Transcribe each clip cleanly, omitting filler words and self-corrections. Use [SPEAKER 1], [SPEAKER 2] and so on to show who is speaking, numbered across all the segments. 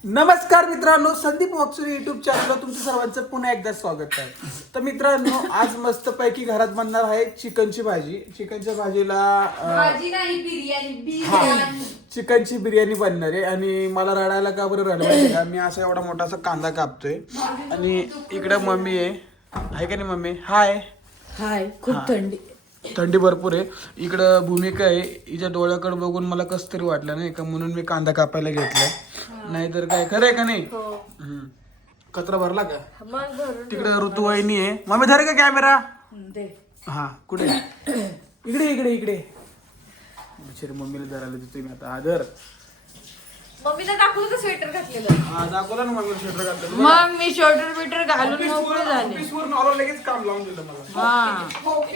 [SPEAKER 1] नमस्कार मित्रांनो, संदीप वाकचुरी युट्यूब चॅनलला तुमचं सर्वांचं पुन्हा एकदा स्वागत आहे. तर मित्रांनो, आज मस्तपैकी घरात बनणार आहे चिकनची भाजी. चिकनच्या भाजीला
[SPEAKER 2] भाजी नाही, बिर्याणी.
[SPEAKER 1] चिकनची बिर्याणी बनणार आहे. आणि मला रडायला का बरं रडवायचं का, मी असा एवढा मोठासा कांदा कापतोय आणि इकडे मम्मी आहे का नाही मम्मी? हाय
[SPEAKER 2] हाय. खूप
[SPEAKER 1] थंडी भरपूर आहे. इकडं भूमिका आहे, हिच्या डोळ्याकडे बघून मला कस तरी वाटलं नाही का, म्हणून मी कांदा कापायला घेतलाय. नाहीतर काय खरंय का नाही? कचरा भरला का? तिकडे ऋतुवाहिनी आहे. मम्मी धर का कॅमेरा? हा कुठे? इकडे इकडे इकडे. बिचारी मम्मीला धरायला देतोय मी आता. आदर
[SPEAKER 2] मम्मीला दाखवलं का स्वेटर घातलेलं?
[SPEAKER 1] हा दाखवला ना मम्मीला स्वेटर घातलं.
[SPEAKER 3] मग मी शॉर्टर बिटर घालून मोकळे झाले.
[SPEAKER 1] ऑफिसवरून आलो लगेच काम लावून दिलं मला.
[SPEAKER 3] हा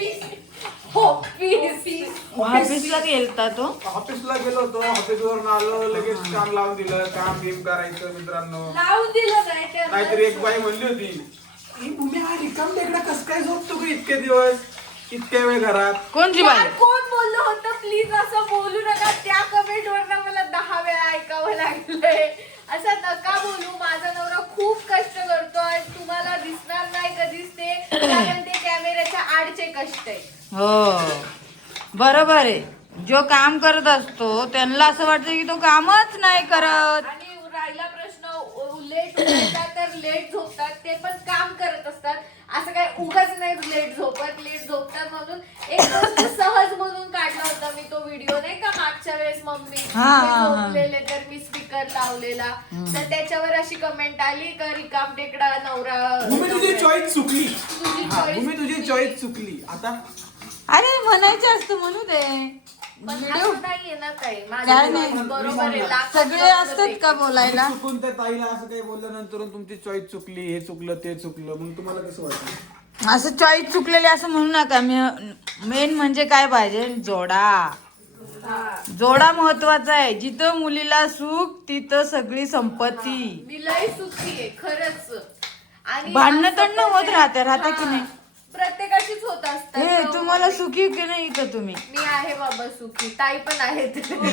[SPEAKER 3] ऑफिसला गेलता तो.
[SPEAKER 1] ऑफिसला गेलो होतो, ऑफिसवरून आलो लगेच काम लावून दिलं. काम बिम करायचं मित्रांनो.
[SPEAKER 2] लावून दिलं नाही तर
[SPEAKER 1] नाहीतरी एक बाई म्हणली होती, ही भूमी हा रिकाम टेकडा कस काय झोपतो का इतके दिवस, इतक्या वेळ घरात?
[SPEAKER 3] कोणती बाई?
[SPEAKER 2] कोण बोललं होतं प्लीज असं बोलू नका? त्या कमेंट वरनं मला 10 वेळा ऐकावं लागलंय. असं नका बोलू. माझा नवरा खूप कष्ट करतोय, तुम्हाला दिसणार नाही कधीच ते, कारण ते कॅमेऱ्याच्या आडचे कष्ट आहे.
[SPEAKER 3] हो बरोबर आहे. जो काम करत असतो त्यांना असं वाटतं की तो कामच नाही करत.
[SPEAKER 2] आणि राहिला प्रश्न लेट उठायचा तर लेट झोपतात, ते पण काम करत असतात. असं काय उगाच नाही लेट झोपत, लेट झोपतात. म्हणून एक गोष्ट सहज म्हणून काढला होता मी तो व्हिडिओ, नाही का मागच्या वेळेस मम्मी झोपलेले तर मी स्पीकर लावलेला, तर त्याच्यावर अशी कमेंट आली का रिकाम टेकडा नवरा.
[SPEAKER 1] भूमी तुझी चॉईस चुकली.
[SPEAKER 2] तुझी
[SPEAKER 1] हा,
[SPEAKER 2] choice
[SPEAKER 1] भूमी तुझी चॉईस चुकली. आता
[SPEAKER 3] अरे म्हणायचं असतं म्हणू दे.
[SPEAKER 2] पण
[SPEAKER 3] व्हिडिओ
[SPEAKER 2] असं नाहीये ना काही.
[SPEAKER 3] काय
[SPEAKER 2] माझ्या
[SPEAKER 3] नाही.
[SPEAKER 2] बरोबर आहे. लाखात
[SPEAKER 3] सगळे असतात का बोलायला?
[SPEAKER 1] चुकून त्या ताईला असं काही बोलल्यानंतर तुमची चॉईस चुकली, हे चुकलं ते चुकलं, मग तुम्हाला कसं वाटतं?
[SPEAKER 3] असं चॉईस चुकलेले असं म्हणू नका. मेन म्हणजे काय पाहिजे? जोडा. जोडा महत्वाचा आहे. जिथं मुलीला सुख तिथं सगळी संपत्ती.
[SPEAKER 2] मी लय सुखी आहे खरंच. आणि
[SPEAKER 3] भांडणं
[SPEAKER 2] असं
[SPEAKER 3] तंडणं होत राहता की नाही?
[SPEAKER 2] प्रत्येकाशीच होत असतात.
[SPEAKER 3] हे तुम्हाला सुखी की नाही का तुम्ही?
[SPEAKER 2] मी आहे बाबा सुखी. ताई पण आहेत.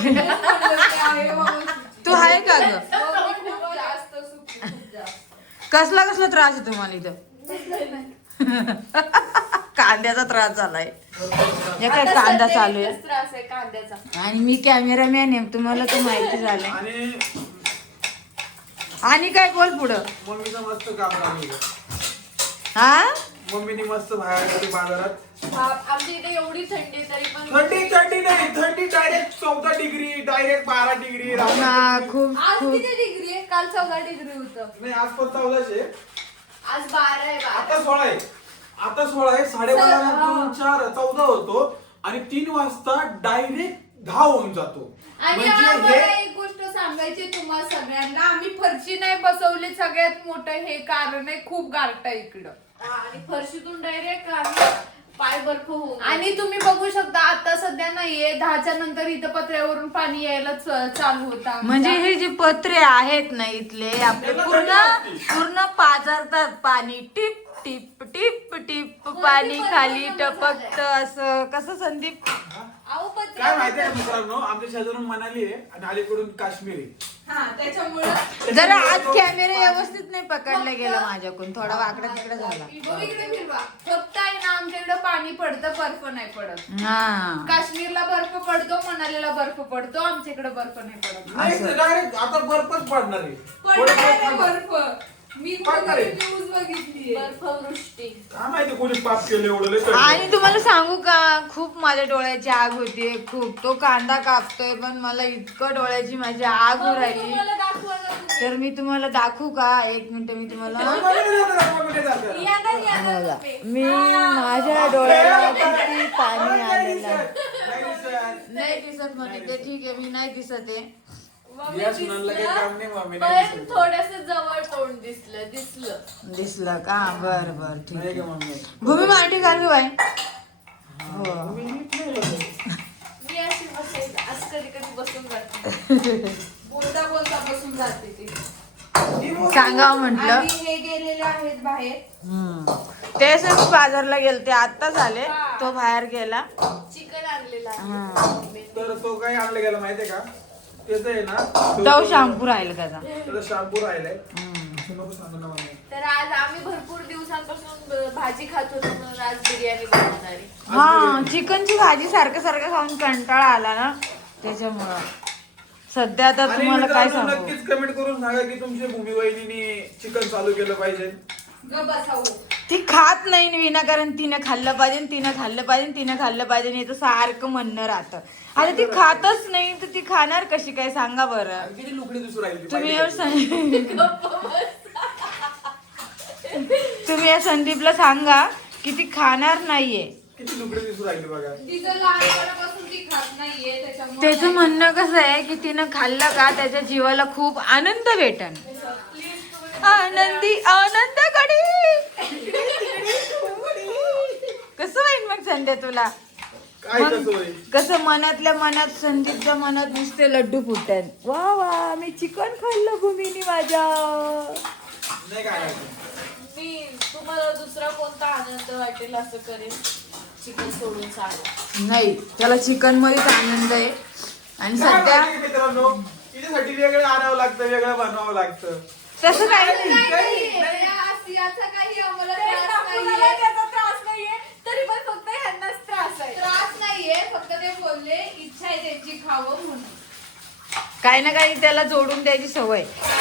[SPEAKER 3] तू आहे का ग?
[SPEAKER 2] जास्त सुखी, खूप जास्त.
[SPEAKER 3] कसला कसला त्रास आहे तुम्हाला इथं? कांद्याचा त्रास झालाय. हे काय
[SPEAKER 2] आता
[SPEAKER 3] कांदा
[SPEAKER 2] सध्या
[SPEAKER 3] चालू आहे
[SPEAKER 2] एकच त्रास आहे कांद्याचा.
[SPEAKER 3] आणि मी कॅमेरामॅन आहे, तुम्हाला तर माहिती झालंय. आणि काय बोल पुढं.
[SPEAKER 1] मम्मीचं मस्त काम चालू आहे.
[SPEAKER 3] हा
[SPEAKER 1] मम्मीने मस्त बाहेर गेली बाजारात.
[SPEAKER 2] आमच्या इथे एवढी थंडी आहे तरी पण
[SPEAKER 1] थंडी नाही, थंडी डायरेक्ट 14 डिग्री, डायरेक्ट 12 डिग्री.
[SPEAKER 3] हा, खूप
[SPEAKER 2] आज
[SPEAKER 3] खूप
[SPEAKER 2] किती डिग्री आहे? काल 14 डिग्री होतं.
[SPEAKER 1] नाही आज पण 14 आहे.
[SPEAKER 2] आज 12 आहे. 12
[SPEAKER 1] आता 16 आहे. आता 16 आहे. 12:30 नंतर 4 14 होतो आणि 3 वाजता डायरेक्ट 10 होऊन जातो.
[SPEAKER 2] आणि
[SPEAKER 1] म्हणजे
[SPEAKER 2] आम्हाला
[SPEAKER 1] हे
[SPEAKER 2] एक गोष्ट सांगायची तुम्हाला सगळ्यांना, आम्ही फरशी नाही बसवली. सगळ्यात मोठं हे कारण आहे, खूप गारठा इकडं. आणि फरशीतून डायरेक्ट पाय बर्फ होऊन. आणि तुम्ही बघू शकता आता सध्या नाहीये, 10च्या नंतर इथं पत्र्यावरून पाणी यायला चालू होता.
[SPEAKER 3] म्हणजे हे जे पत्रे आहेत ना इथले आपले पूर्ण पाझरतात पाणी. टिप टिप टिप टिप पाणी खाली टपकत. असं कसं संदीप?
[SPEAKER 2] अहो
[SPEAKER 1] काय माहिती आहे
[SPEAKER 2] पत्र्या
[SPEAKER 1] मित्रांनो, आमच्या शेजारून मनाली आहे आणि अलीकडून काश्मीर आहे.
[SPEAKER 2] त्याच्यामुळे
[SPEAKER 3] जरा आज कॅमेरा व्यवस्थित नाही पकडला गेला माझ्याकडून. थोडा वाकडा तिकडे झाला.
[SPEAKER 2] इकडे फिरवा. फक्त आहे ना आमच्याकडे पाणी पडतं, बर्फ नाही पडत.
[SPEAKER 3] हा
[SPEAKER 2] काश्मीरला बर्फ पडतो, मनालीला बर्फ पडतो, आमच्याकडे बर्फ नाही पडत.
[SPEAKER 1] नाही डायरेक्ट आता बर्फच पडणार आहे.
[SPEAKER 2] पडणार आहे बर्फ. मी
[SPEAKER 1] पडणार आहे.
[SPEAKER 2] न्यूज बघितली. बर्फवृष्टी.
[SPEAKER 1] काय माहिती कोणी पाप केलं एवढं लय थंडी.
[SPEAKER 3] आणि तुम्हाला सांगू का, खूप माझ्या डोळ्याची आग होतीये. खूप तो कांदा कापतोय पण मला इतकं डोळ्याची माझी आग होऊ राहिली.
[SPEAKER 2] तुम्हाला दाखवा ना तुम्ही.
[SPEAKER 3] तर मी तुम्हाला दाखवू का? एक मिनिट मी तुम्हाला
[SPEAKER 2] या ना तुम्ही.
[SPEAKER 3] मी माझ्या डोळ्याला किती पाणी आलेलं आहे. नाही दिसत म्हणे ते. ठीक आहे, मी नाही दिसत आहे.
[SPEAKER 2] मम्मी
[SPEAKER 1] या सुनांना काही काम नाही मम्मी नाही
[SPEAKER 2] पण
[SPEAKER 1] दिसत.
[SPEAKER 2] थोडंसं जवळ तोंड दिसलं.
[SPEAKER 3] दिसलं का? बर बर ठीक
[SPEAKER 1] नाही
[SPEAKER 3] आहे.
[SPEAKER 1] का मम्मी?
[SPEAKER 3] भूमी मांडी घालू बाई.
[SPEAKER 1] मी नीट नाही बघत.
[SPEAKER 2] मी अशी बसायचं, असं कधी कधी बसून जाते. बोलता बोलता बसून जाते ती.
[SPEAKER 3] सांगावं म्हंटल.
[SPEAKER 2] आणि हे गेलेले आहेत बाहेर.
[SPEAKER 3] ते असं मी बाजारला गेलते, आत्ताच आले. तो बाहेर गेला.
[SPEAKER 2] चिकन आणलेलं आहे.
[SPEAKER 1] तर तो काही आणलं गेला माहितीये का? त्याचं आहे ना
[SPEAKER 3] तो शॅम्पू राहील त्याचा.
[SPEAKER 1] त्याचा शॅम्पू राहिलाय. नको सांगू ना मला.
[SPEAKER 2] तर आज आम्ही भरपूर दिवसांपासून भाजी खात होतो म्हणून आज बिर्याणी बनवणार आहे.
[SPEAKER 3] हा चिकनची भाजी सारखं सारखं खाऊन कंटाळा आला ना त्याच्यामुळं. सध्या आता
[SPEAKER 1] आणि
[SPEAKER 3] तुम्हाला काय
[SPEAKER 1] मित्रांनो,
[SPEAKER 3] सांगू,
[SPEAKER 1] नक्कीच कमेंट करून सांगा की तुमच्या भूमी वहिनीने चिकन चालू केलं पाहिजे.
[SPEAKER 3] ती खात नाही विनाकारण तिनं खाल्लं पाहिजे, तिनं खाल्लं पाहिजे, तिनं खाल्लं पाहिजे, हे तर सारखं म्हणणं राहतं. आता ती खातच नाही तर ती खाणार कशी काय सांगा बरं.
[SPEAKER 1] किती लुकडी दिसू राहिली
[SPEAKER 3] तुम्ही तुम्ही या संदीपला सांगा की ती खाणार नाहीये.
[SPEAKER 1] किती लुकडी दिसू राहिली बघा.
[SPEAKER 2] तिचं लहानपणापासून ती खात नाहीये त्याच्यामुळे
[SPEAKER 3] त्याचं म्हणणं कसं आहे की तिनं खाल्लं का त्याच्या जीवाला खूप आनंद भेटन. आनंदी आनंद कडी कसं होईल मग संध्या तुला.
[SPEAKER 1] काय कसं होईल?
[SPEAKER 3] कसं मनातल्या मनात संदीपच्या मनात नुसते लड्डू फुटतात. वा वा मी चिकन खाल्लं भूमीनी माझ्या.
[SPEAKER 1] नाही काय करायचं.
[SPEAKER 2] मी तुम्हाला दुसरा कोणता आनंद वाटेल असं करेन. चिकन सोडून सांगा.
[SPEAKER 3] नाही त्याला चिकन मध्येच आनंद आहे. आणि
[SPEAKER 1] काय
[SPEAKER 3] सध्या
[SPEAKER 1] माहिती मित्रांनो, तिच्यासाठी वेगळं आणावं लागतं, वेगळं बनवावं लागतं.
[SPEAKER 3] तसं काय
[SPEAKER 2] असं
[SPEAKER 3] नाही.
[SPEAKER 2] काही नाही. याचा काही आम्हाला त्रास नाहीये. तरी पण फक्त ह्यांनाच त्रास आहे. त्रास नाहीये, फक्त ते बोलले इच्छा आहे त्यांची खावं म्हणून.
[SPEAKER 3] काही ना काही त्याला जोडून द्यायची सवय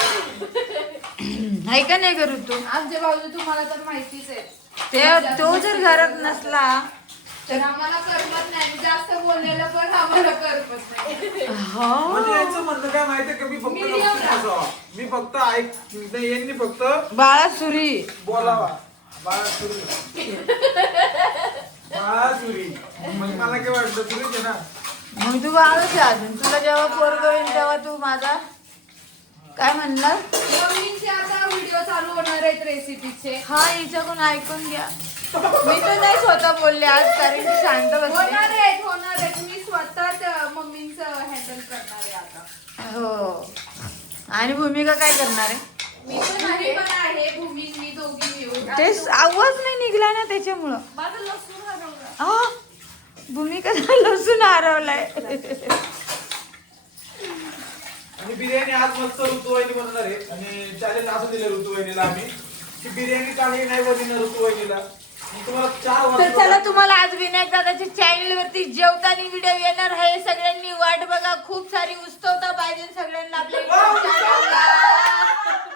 [SPEAKER 3] आहे का नाही करू तू.
[SPEAKER 2] आमचे भाऊ तुम्हाला तर माहितीच आहे.
[SPEAKER 3] ते तो जर घरात नसला
[SPEAKER 2] तर आम्हाला करमत नाही. जास्त बोललेलं पण आम्हाला करमत नाही.
[SPEAKER 1] म्हणजे यांचं म्हणणं काय माहितीये का, मी फक्त
[SPEAKER 2] Medium
[SPEAKER 1] लक्ष असावा. मी फक्त ऐक नाही, यांनी फक्त
[SPEAKER 3] बाळा सुरी
[SPEAKER 1] बोलावा. बाळासुरी बाळासुरी म्हणजे मला काय वाटलं सुरीच आहे ना.
[SPEAKER 3] मग तू बाळच आहे अजून. तुला जेव्हा पोरग होईल तेव्हा तू माझा काय म्हणणार.
[SPEAKER 2] मम्मींचे आता व्हिडिओ चालू होणार आहेत रेसिपीचे.
[SPEAKER 3] हा हिच्याकडून ऐकून घ्या. मी तर नाही स्वतः बोलले आज कारण की शांत बसले.
[SPEAKER 2] होणार आहेत. मी स्वतःच मम्मींचं हँडल करणार आहे आता.
[SPEAKER 3] हो आणि भूमिका काय करणार आहे.
[SPEAKER 2] मी पण आहे. भूमी मी दोघी मिळून.
[SPEAKER 3] ते आवाज नाही निघला ना त्याच्यामुळं.
[SPEAKER 2] माझं लसूण हरवलं.
[SPEAKER 3] हा भूमिका लसूण हरवलाय.
[SPEAKER 1] आणि बिर्याणी आज मस्त ऋतुवाहिनी बनवणार आहे. आणि चॅलेंज असं दिलं ऋतुवाहिनीला आम्ही की बिर्याणी चांगली नाही बनवणार ऋतुवाहिनीला. तुम्हाला 4
[SPEAKER 3] तर चला
[SPEAKER 1] वर्ष
[SPEAKER 3] तुम्हाला आज विनायक दादाच्या चॅनल वरती जेवताना व्हिडिओ येणार आहे. सगळ्यांनी वाट बघा. खूप सारी उत्सुकता पाहिजे सगळ्यांना आपल्या YouTube channel ला.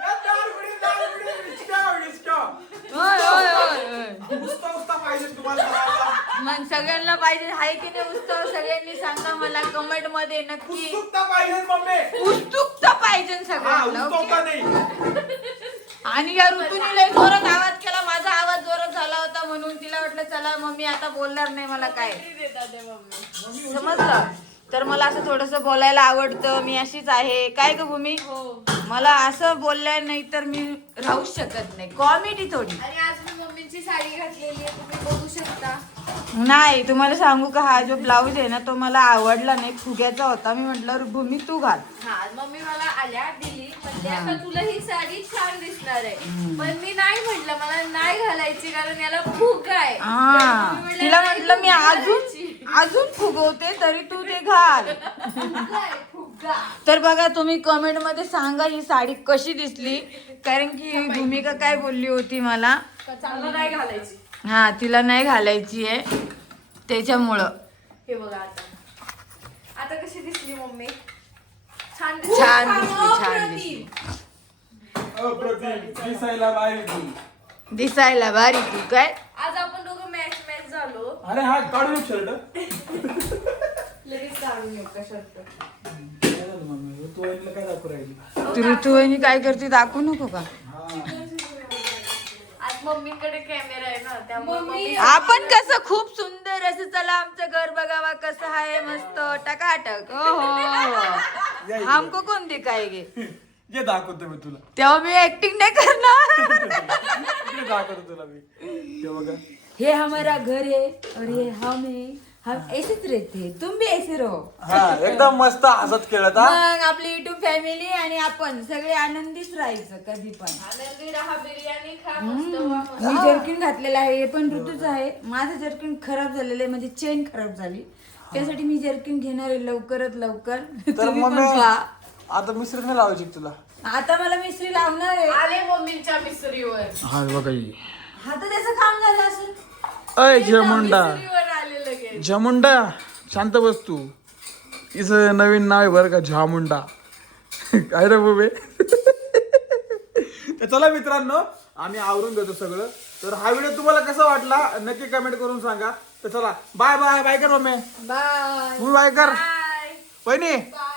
[SPEAKER 3] होय होय होय
[SPEAKER 1] पाहिजे तुम्हाला सगळ्यांना.
[SPEAKER 3] मग सगळ्यांना पाहिजे आहे की नाही उत्सव. सगळ्यांनी सांगा मला कमेंट मध्ये नक्की.
[SPEAKER 1] उत्सुकता पाहिजे मम्मी.
[SPEAKER 3] उत्सुकता पाहिजे
[SPEAKER 1] हा
[SPEAKER 3] सगळ्यांना.
[SPEAKER 1] उत्सुकता
[SPEAKER 3] okay?
[SPEAKER 1] नाही.
[SPEAKER 3] आणि या ऋतूने लय जोरात आवाज केला. माझा आवाज जोरात झाला होता म्हणून तिला वाटलं चला मम्मी आता बोलणार नाही मला काय समजलं. तर मला असं थोडस बोलायला आवडतं. मी अशीच आहे काय ग भूमी. मला असं बोलल्या नाही तर मी राहूच शकत नाही. कॉमेडी थोडी.
[SPEAKER 2] आणि आज मी मम्मींची साडी घातलेली आहे. तुम्ही बघू शकता.
[SPEAKER 3] नाही तुम्हाला सांगू का हा जो ब्लाऊज आहे ना तो मला आवडला नाही. फुग्याचा होता. मी म्हटलं भूमी तू घाल.
[SPEAKER 2] हा मम्मी मला आल्या दिली म्हणजे आता तुला ही साडी छान दिसणार आहे. पण मी नाही म्हटलं मला नाही घालायची कारण याला फुगा आहे.
[SPEAKER 3] हा
[SPEAKER 2] तर मी
[SPEAKER 3] तिला
[SPEAKER 2] नाही,
[SPEAKER 3] म्हटलं मी
[SPEAKER 2] फुगा
[SPEAKER 3] अजून
[SPEAKER 2] घालायची.
[SPEAKER 3] अजून फुगवते तरी तू ते घाल.
[SPEAKER 2] फुगा आहे, फुगा.
[SPEAKER 3] तर बघा तुम्ही कमेंट मध्ये सांगा ही साडी कशी दिसली. कारण की भूमिका काय बोलली होती मला
[SPEAKER 2] चांगलं नाही घालायची.
[SPEAKER 3] हा तिला नाही घालायची आहे त्याच्यामुळं.
[SPEAKER 2] हे बघा आता कशी दिसली मम्मी. छान
[SPEAKER 3] छान
[SPEAKER 2] खूप
[SPEAKER 3] दिसली छान दिसली.
[SPEAKER 1] अप्रतिम दिसायला बाहेर तू.
[SPEAKER 3] दिसायला भारी तू काय.
[SPEAKER 2] आज आपण दोघं मॅच मॅच झालो.
[SPEAKER 1] अरे हा काढून शर्ट.
[SPEAKER 2] लगेच काढून येऊ का शर्ट.
[SPEAKER 1] तू काय दाखवू राहिली.
[SPEAKER 3] ऋतुवाहिनी काय करते दाखवू नको का.
[SPEAKER 2] आज मम्मीकडे कॅमेरा आहे ना त्यामुळे मम्मी
[SPEAKER 3] आपण कसं खूप सुंदर असं चला आमचं घर बघावा कसं आहे मस्त टकाटक. हो हमको कोण दिखाएगे.
[SPEAKER 1] जे दाखवतो मी तुला.
[SPEAKER 3] तेव्हा मी ऍक्टिंग नाही करणार.
[SPEAKER 1] इकडे दाखवतो तुला मी. ते बघा.
[SPEAKER 3] हे हमारा घर है और ये हम ऐसेच रहते हैं. तुम भी ऐसे रहो.
[SPEAKER 1] हा एकदम मस्त हसत खेळत.
[SPEAKER 3] मग आपली युट्यूब फॅमिली आणि आपण सगळे आनंदीच राहायचं कधी पण.
[SPEAKER 2] आनंदी राहा. बिर्याणी खा मस्त व्हा मस्त.
[SPEAKER 3] मी जर्किन घातलेलं आहे हे पण ऋतूच आहे. माझं जर्किन खराब झालेलं आहे म्हणजे चेन खराब झाली त्यासाठी मी जर्किन घेणार आहे लवकरात लवकर.
[SPEAKER 1] तर
[SPEAKER 3] तुम्ही
[SPEAKER 1] मग
[SPEAKER 3] पण पहा.
[SPEAKER 1] आता मिसरी नाही लावायची का तुला?
[SPEAKER 3] आता मला मिस्त्री लावणार आहे.
[SPEAKER 2] आले मम्मीच्या मिसरीवर.
[SPEAKER 1] हा बघा ही.
[SPEAKER 3] हा तर त्याचं काम झालं असेल.
[SPEAKER 1] अय जमुंडा,
[SPEAKER 2] मिसरीवर आले लगेच.
[SPEAKER 1] जमुंडा शांत बस तू. हिचं नवीन नाव आहे बरं का, झामुंडा. काय रे बुबे. तर चला मित्रांनो, आम्ही आवरून घेतो सगळं. तर हा व्हिडिओ तुम्हाला कसा वाटला नक्की कमेंट करून सांगा. तर चला बाय बाय बाय कर मम्मी.
[SPEAKER 3] बाय.
[SPEAKER 1] बाय कर
[SPEAKER 2] बाय
[SPEAKER 1] वहिनी.
[SPEAKER 2] बाय.